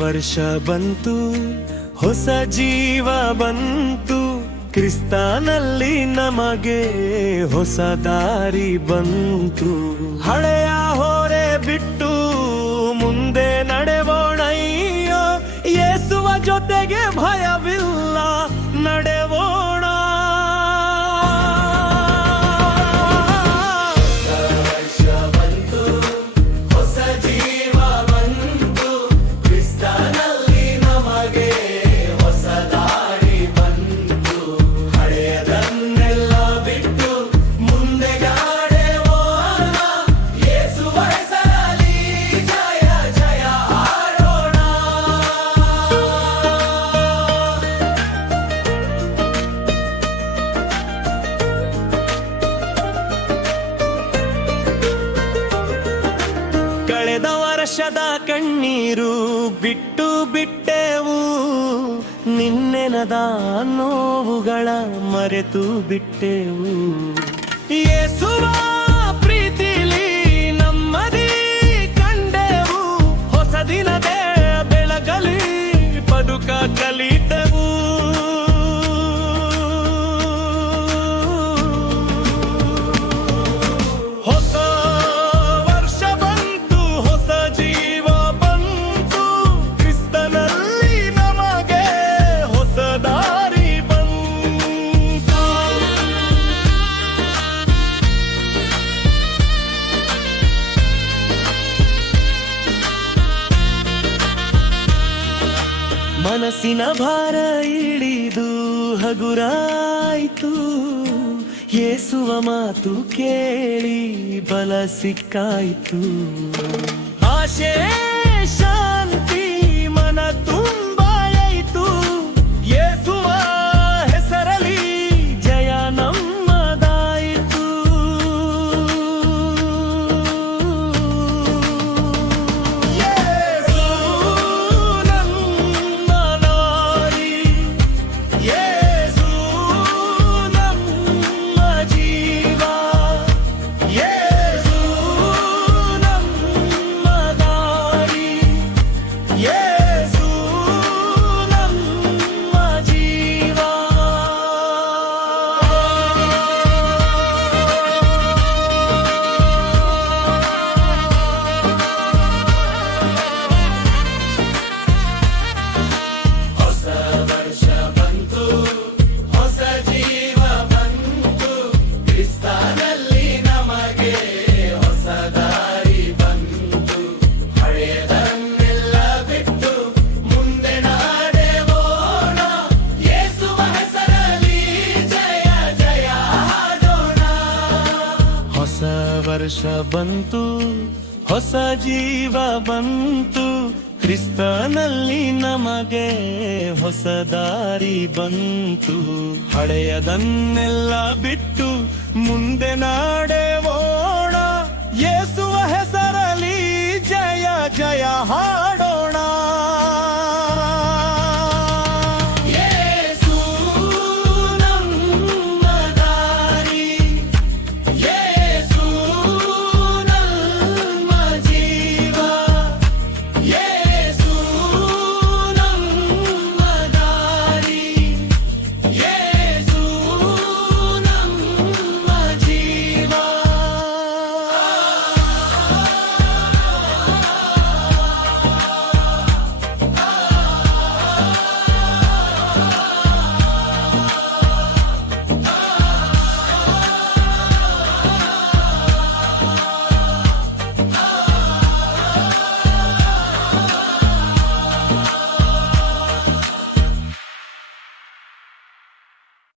ವರ್ಷ ಬಂತು, ಹೊಸ ಜೀವ ಬಂತು, ಕ್ರಿಸ್ತನಲ್ಲಿ ನಮಗೆ ಹೊಸ ದಾರಿ ಬಂತು. ಹಳೆಯ ಹೊರೆ ಬಿಟ್ಟು ಮುಂದೆ ನಡೆವೋಣಯ್ಯೋ, ಯೇಸುವ ಜೊತೆಗೆ ಭಯವಿಲ್ಲ, ನಡೆವೋಣ. ಕಳೆದ ವರ್ಷದ ಕಣ್ಣೀರು ಬಿಟ್ಟು ಬಿಟ್ಟೆವು, ನಿನ್ನೆನದ ನೋವುಗಳ ಮರೆತು ಬಿಟ್ಟೆವು. ಯೇಸುವ ಪ್ರೀತಿಲಿ ನಮ್ಮದಿ ಕಂಡೆವು, ಹೊಸ ದಿನದೇ ಬೆಳಗಲಿ ಬದುಕ ಕಲಿತೆವು. ಮನಸ್ಸಿನ ಭಾರ ಇಳಿದು ಹಗುರಾಯ್ತು, ಯೇಸುವ ಮಾತು ಕೇಳಿ ಬಲ ಸಿಕ್ಕಾಯ್ತು. ಆಶೆ ಶಾಂತಿ ಮನ ತುಂಬಾಯಿತು, ಯೇಸುವ ಹೆಸರಲಿ ಜಯ ನಮ್ಮದಾಯಿತು. ವರ್ಷ ಬಂತು, ಹೊಸ ಜೀವ ಬಂತು, ಕ್ರಿಸ್ತನಲ್ಲಿ ನಮಗೆ ಹೊಸ ದಾರಿ ಬಂತು. ಹಳೆಯದನ್ನೆಲ್ಲ ಬಿಟ್ಟು ಮುಂದೆ ನಡೆವೋಣ, ಯೇಸುವ ಹೆಸರಲಿ ಜಯ ಜಯ ಹಾಡೋಣ.